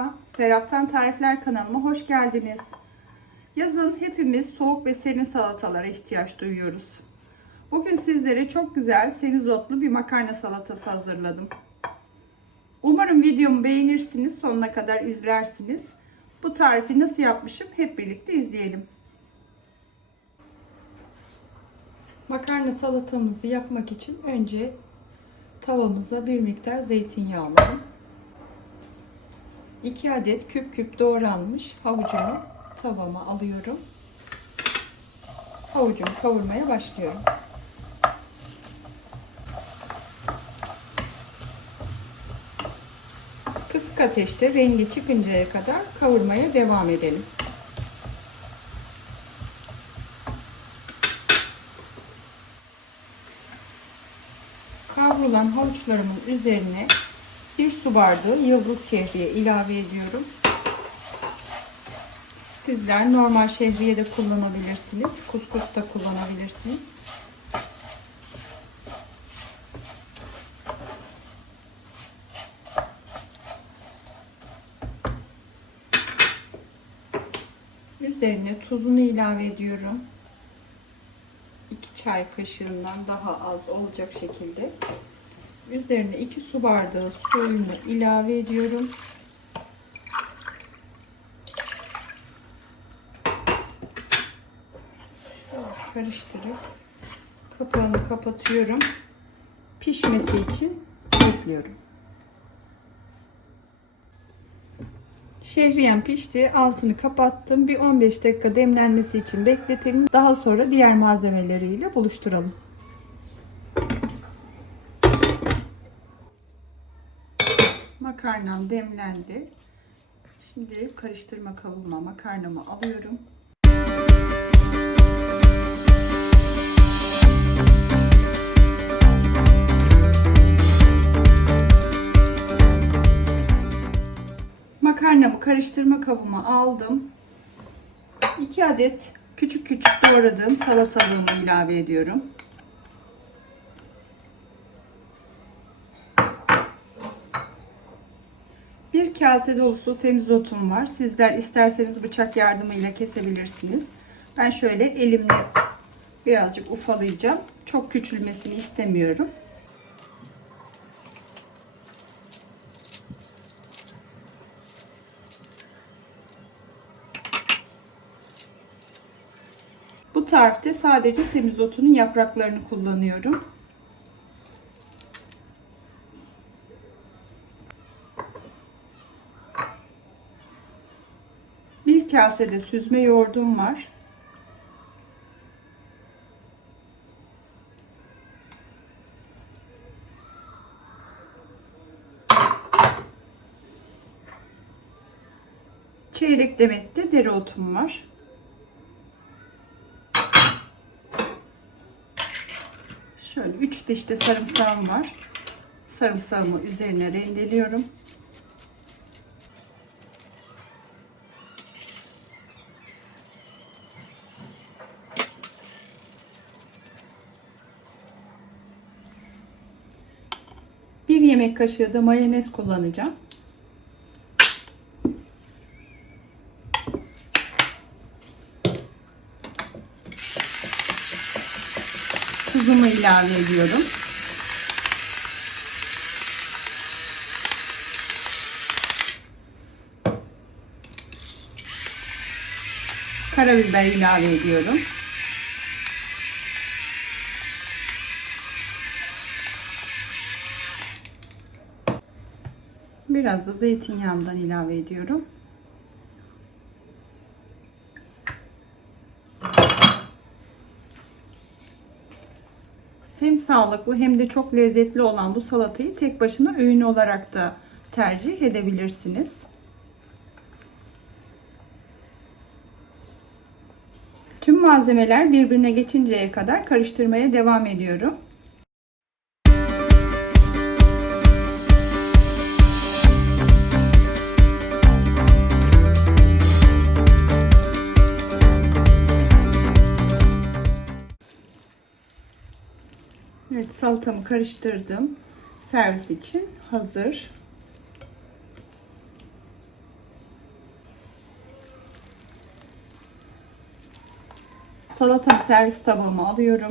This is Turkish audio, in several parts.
Merhaba, Seraptan Tarifler kanalıma hoş geldiniz. Yazın hepimiz soğuk ve serin salatalara ihtiyaç duyuyoruz. Bugün sizlere çok güzel semizotlu bir makarna salatası hazırladım. Umarım videomu beğenirsiniz, sonuna kadar izlersiniz. Bu tarifi nasıl yapmışım hep birlikte izleyelim. Makarna salatamızı yapmak için önce tavamıza bir miktar zeytinyağı alalım. 2 adet küp küp doğranmış havucumu tavama alıyorum. Havucumu kavurmaya başlıyorum. Kısık ateşte rengi çıkıncaya kadar kavurmaya devam edelim. Kavrulan havuçlarımın üzerine bir su bardağı yıldız şehriye ilave ediyorum. Sizler normal şehriye de kullanabilirsiniz. Kuskus da kullanabilirsiniz. Üzerine tuzunu ilave ediyorum. 2 çay kaşığından daha az olacak şekilde. Üzerine 2 su bardağı suyunu ilave ediyorum. Karıştırıp kapağını kapatıyorum. Pişmesi için bekliyorum. Şehriyem pişti. Altını kapattım. Bir 15 dakika demlenmesi için bekletelim. Daha sonra diğer malzemeleriyle buluşturalım. Makarnam demlendi. Şimdi karıştırma kabıma makarnamı alıyorum. Makarnamı karıştırma kabıma aldım. 2 adet küçük küçük doğradığım salatalığımı ilave ediyorum. Kase dolusu semizotum var. Sizler isterseniz bıçak yardımıyla kesebilirsiniz. Ben şöyle elimle birazcık ufalayacağım. Çok küçülmesini istemiyorum. Bu tarifte sadece semizotunun yapraklarını kullanıyorum. Kasede süzme yoğurdum var. Çeyrek demet de dereotum var. Şöyle 3 diş de sarımsağım var. Sarımsağımı üzerine rendeliyorum. Bir yemek kaşığı da mayonez kullanacağım. Tuzumu ilave ediyorum. Karabiber ilave ediyorum. Biraz da zeytinyağından ilave ediyorum. Hem sağlıklı hem de çok lezzetli olan bu salatayı tek başına öğün olarak da tercih edebilirsiniz. Tüm malzemeler birbirine geçinceye kadar karıştırmaya devam ediyorum. Salatamı karıştırdım. Servis için hazır. Salatamı servis tabağıma alıyorum.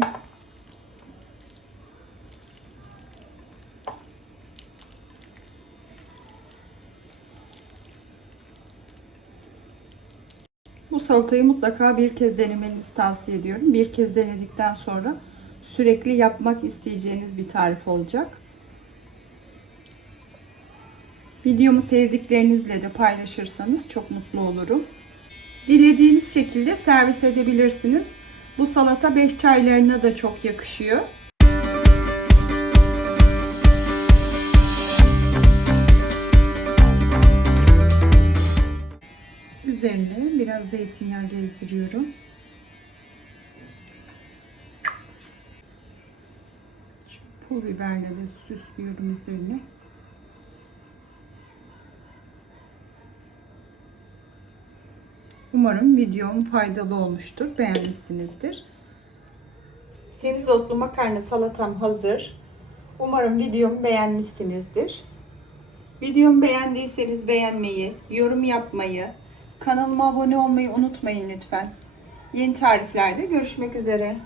Bu salatayı mutlaka bir kez denemenizi tavsiye ediyorum. Bir kez denedikten sonra sürekli yapmak isteyeceğiniz bir tarif olacak. Videomu sevdiklerinizle de paylaşırsanız çok mutlu olurum. Dilediğiniz şekilde servis edebilirsiniz. Bu salata 5 çaylarına da çok yakışıyor. Üzerine biraz zeytinyağı gezdiriyorum. Pul biberle de süslüyorum üzerine. Umarım videom faydalı olmuştur. Beğenmişsinizdir. Semizotlu makarna salatam hazır. Umarım videomu beğenmişsinizdir. Videomu beğendiyseniz beğenmeyi, yorum yapmayı, kanalıma abone olmayı unutmayın lütfen. Yeni tariflerde görüşmek üzere.